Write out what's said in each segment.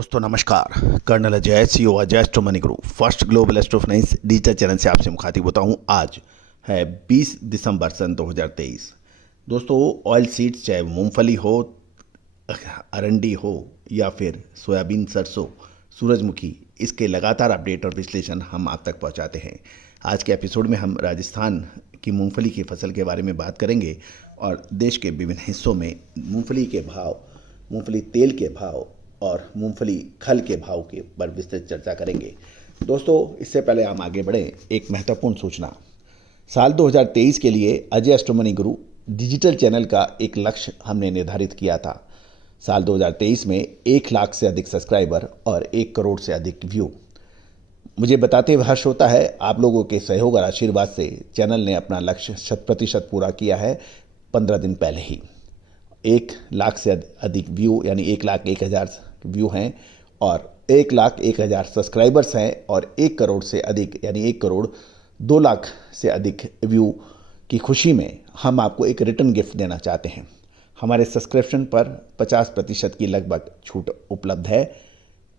दोस्तों नमस्कार। Colonel Ajay CO Ajay astro money guru first global astro finance digital channel से आपसे मुखातिब होता हूं। आज है 20 दिसंबर सन 2023। दोस्तों ऑयल सीड्स चाहे मूंगफली हो, अरंडी हो या फिर सोयाबीन, सरसों, सूरजमुखी, इसके लगातार अपडेट और विश्लेषण हम आप तक पहुंचाते हैं। आज के एपिसोड में हम राजस्थान की मूंगफली की फसल के बारे में बात करेंगे और देश के विभिन्न हिस्सों में मूंगफली के भाव, मूंगफली तेल के भाव और मूंगफली खल के भाव के पर विस्तृत चर्चा करेंगे। दोस्तों इससे पहले हम आगे बढ़ें, एक महत्वपूर्ण सूचना। साल 2023 के लिए अजय एस्ट्रो मनी गुरु डिजिटल चैनल का एक लक्ष्य हमने निर्धारित किया था। साल 2023 में 1 लाख से अधिक सब्सक्राइबर और 1 करोड़ से अधिक व्यू। मुझे बताते हुए हर्ष होता है, आप लोगों के सहयोग और आशीर्वाद से चैनल ने अपना लक्ष्य 100% पूरा किया है 15 दिन पहले ही। 1 लाख से अधिक व्यू यानी 1,01,000 व्यू हैं और 1,01,000 सब्सक्राइबर्स हैं और 1 करोड़ से अधिक यानी 1 करोड़ 2 लाख से अधिक व्यू की खुशी में हम आपको एक रिटर्न गिफ्ट देना चाहते हैं। हमारे सब्सक्रिप्शन पर 50% की लगभग छूट उपलब्ध है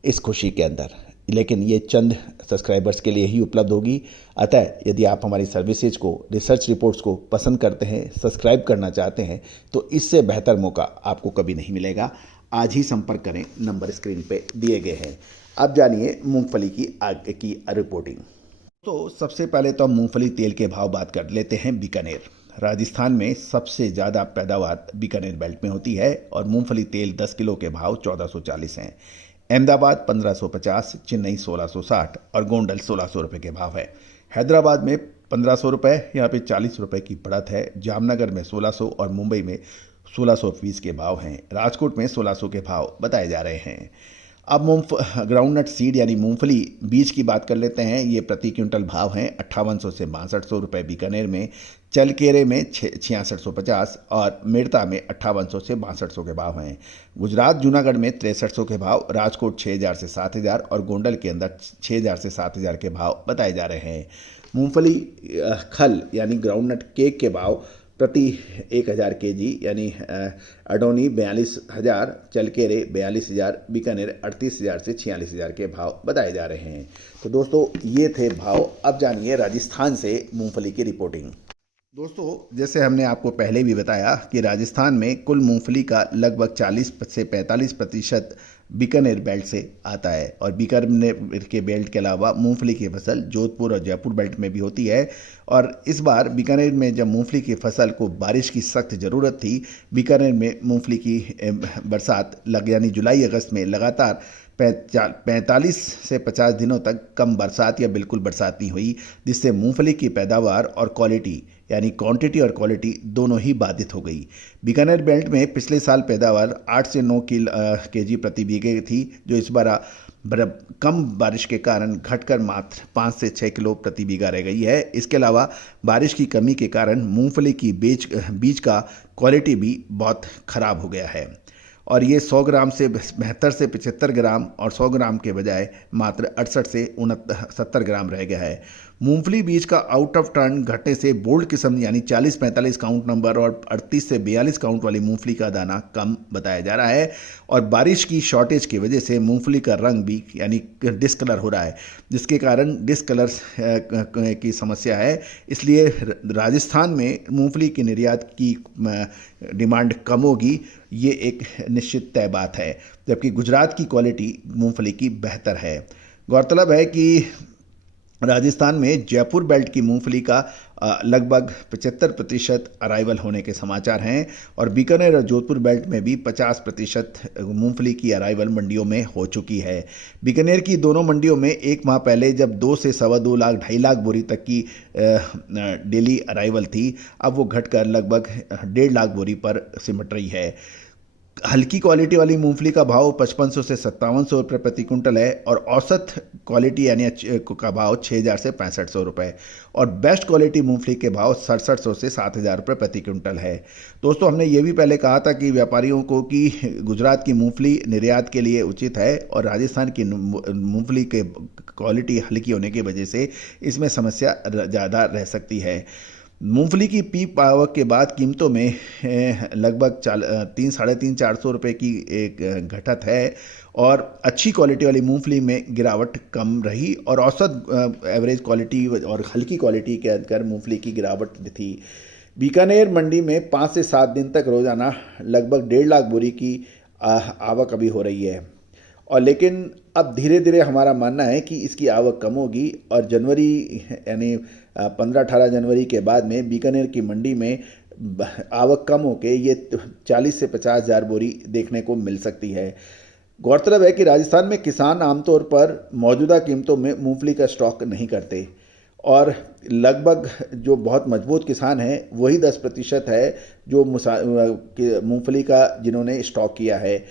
इस खुशी के अंदर, लेकिन ये चंद सब्सक्राइबर्स के लिए ही उपलब्ध होगी। अतः यदि आप हमारी सर्विसेज को, रिसर्च रिपोर्ट्स को पसंद करते हैं, सब्सक्राइब करना चाहते हैं, तो इससे बेहतर मौका आपको कभी नहीं मिलेगा। आज ही संपर्क करें, नंबर स्क्रीन पे दिए गए हैं। अब जानिए मूंगफली की आगे की रिपोर्टिंग। तो सबसे पहले तो हम मूंगफली तेल के भाव बात कर लेते हैं। बीकानेर, राजस्थान में सबसे ज़्यादा पैदावार बीकानेर बेल्ट में होती है और मूंगफली तेल 10 किलो के भाव 1440 हैं। अहमदाबाद 1550, चेन्नई 1660 और गोंडल 1600 रुपये के भाव है। हैदराबाद में 1500 रुपये, यहाँ पे 40 रुपये की बढ़त है। जामनगर में 1600 और मुंबई में 1620 के भाव हैं। राजकोट में 1600 के भाव बताए जा रहे हैं। अब ग्राउंडनट सीड यानी मूंगफली बीज की बात कर लेते हैं। ये प्रति क्विंटल भाव हैं 5800 से 6200 रुपये बीकानेर में, चलकेरे में 6650 और मेड़ता में 5800 से 6200 के भाव हैं। गुजरात जूनागढ़ में 6300 के भाव, राजकोट 6000 से 7000 और गोंडल के अंदर 6000 से 7000 के भाव बताए जा रहे हैं। मूंगफली खल यानी ग्राउंडनट केक के भाव प्रति 1000 केजी यानी अडोनी 42,000, चलकेरे 42,000, बीकानेर 38,000 से 46,000 के भाव बताए जा रहे हैं। तो दोस्तों ये थे भाव। अब जानिए राजस्थान से मूंगफली की रिपोर्टिंग। दोस्तों जैसे हमने आपको पहले भी बताया कि राजस्थान में कुल मूंगफली का लगभग 40 से 45% बीकानेर बेल्ट से आता है और बीकानेर के बेल्ट के अलावा मूंगफली की फसल जोधपुर और जयपुर बेल्ट में भी होती है। और इस बार बीकानेर में जब मूंगफली की फसल को बारिश की सख्त ज़रूरत थी, बीकानेर में मूंगफली की बरसात यानी जुलाई अगस्त में लगातार 45 से 50 दिनों तक कम बरसात या बिल्कुल बरसात नहीं हुई, जिससे मूंगफली की पैदावार और क्वालिटी यानी क्वांटिटी और क्वालिटी दोनों ही बाधित हो गई। बीकानेर बेल्ट में पिछले साल पैदावार 8 से 9 केजी प्रति बीघे थी, जो इस बार कम बारिश के कारण घटकर मात्र 5 से 6 किलो प्रति बीघा रह गई है। इसके अलावा बारिश की कमी के कारण मूंगफली की बीज का क्वालिटी भी बहुत खराब हो गया है और ये 100 ग्राम से 72 से 75 ग्राम और 100 ग्राम के बजाय मात्र 68 से 69 ग्राम रह गया है। मूंगफली बीज का आउट ऑफ टर्न घटने से बोल्ड किस्म यानी 40-45 काउंट नंबर और 38 से 42 काउंट वाली मूंगफली का दाना कम बताया जा रहा है और बारिश की शॉर्टेज की वजह से मूंगफली का रंग भी यानी डिस्कलर हो रहा है, जिसके कारण डिस्कलर की समस्या है। इसलिए राजस्थान में मूंगफली के निर्यात की डिमांड कम होगी, ये एक निश्चित तय बात है, जबकि गुजरात की क्वालिटी मूंगफली की बेहतर है। गौरतलब है कि राजस्थान में जयपुर बेल्ट की मूंगफली का लगभग 75% अराइवल होने के समाचार हैं और बीकानेर और जोधपुर बेल्ट में भी 50% मूंगफली की अराइवल मंडियों में हो चुकी है। बीकानेर की दोनों मंडियों में 1 माह पहले जब 2 से 2.25 लाख 2.5 लाख बोरी तक की डेली अराइवल थी, अब वो घटकर लगभग 1.5 लाख बोरी पर सिमट रही है। हल्की क्वालिटी वाली मूंगफली का भाव 5500 से 5700 रुपये प्रति कुंटल है और औसत क्वालिटी यानी का भाव 6000 से 6500 रुपये और बेस्ट क्वालिटी मूंगफली के भाव 6700 से 7000 रुपये प्रति क्विंटल है। दोस्तों हमने ये भी पहले कहा था कि व्यापारियों को कि गुजरात की मूंगफली निर्यात के लिए उचित है और राजस्थान की मूंगफली के क्वालिटी हल्की होने की वजह से इसमें समस्या ज़्यादा रह सकती है। मूंगफली की पीक आवक के बाद कीमतों में लगभग 300-400 रुपये की एक घटत है और अच्छी क्वालिटी वाली मूंगफली में गिरावट कम रही और औसत एवरेज क्वालिटी और हल्की क्वालिटी के अंदर मूंगफली की गिरावट थी। बीकानेर मंडी में 5 से 7 दिन तक रोज़ाना लगभग 1.5 लाख बोरी की आवक अभी हो रही है और लेकिन अब धीरे धीरे हमारा मानना है कि इसकी आवक कम होगी और जनवरी यानी 15-18 जनवरी के बाद में बीकानेर की मंडी में आवक कम होके ये 40 से 50 हज़ार बोरी देखने को मिल सकती है। गौरतलब है कि राजस्थान में किसान आमतौर पर मौजूदा कीमतों में मूंगफली का स्टॉक नहीं करते और लगभग जो बहुत मजबूत किसान हैं वही 10% है जो मूंगफली का जिन्होंने स्टॉक किया है।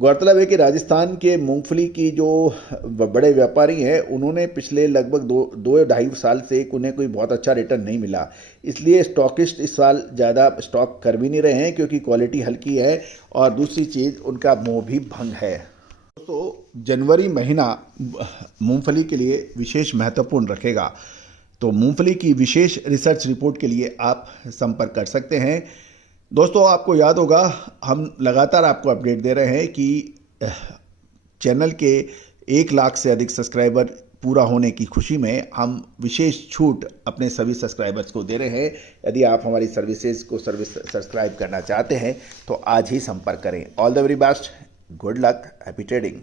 गौरतलब है कि राजस्थान के मूंगफली की जो बड़े व्यापारी हैं उन्होंने पिछले लगभग 2-2.5 साल से उन्हें कोई बहुत अच्छा रिटर्न नहीं मिला, इसलिए स्टॉकिस्ट इस साल ज़्यादा स्टॉक कर भी नहीं रहे हैं क्योंकि क्वालिटी हल्की है और दूसरी चीज़ उनका मोह भी भंग है। तो जनवरी महीना मूंगफली के लिए विशेष महत्वपूर्ण रखेगा, तो मूंगफली की विशेष रिसर्च रिपोर्ट के लिए आप संपर्क कर सकते हैं। दोस्तों आपको याद होगा हम लगातार आपको अपडेट दे रहे हैं कि चैनल के 1 लाख से अधिक सब्सक्राइबर पूरा होने की खुशी में हम विशेष छूट अपने सभी सब्सक्राइबर्स को दे रहे हैं। यदि आप हमारी सर्विसेज को सब्सक्राइब करना चाहते हैं तो आज ही संपर्क करें। All the very best, good luck, happy trading.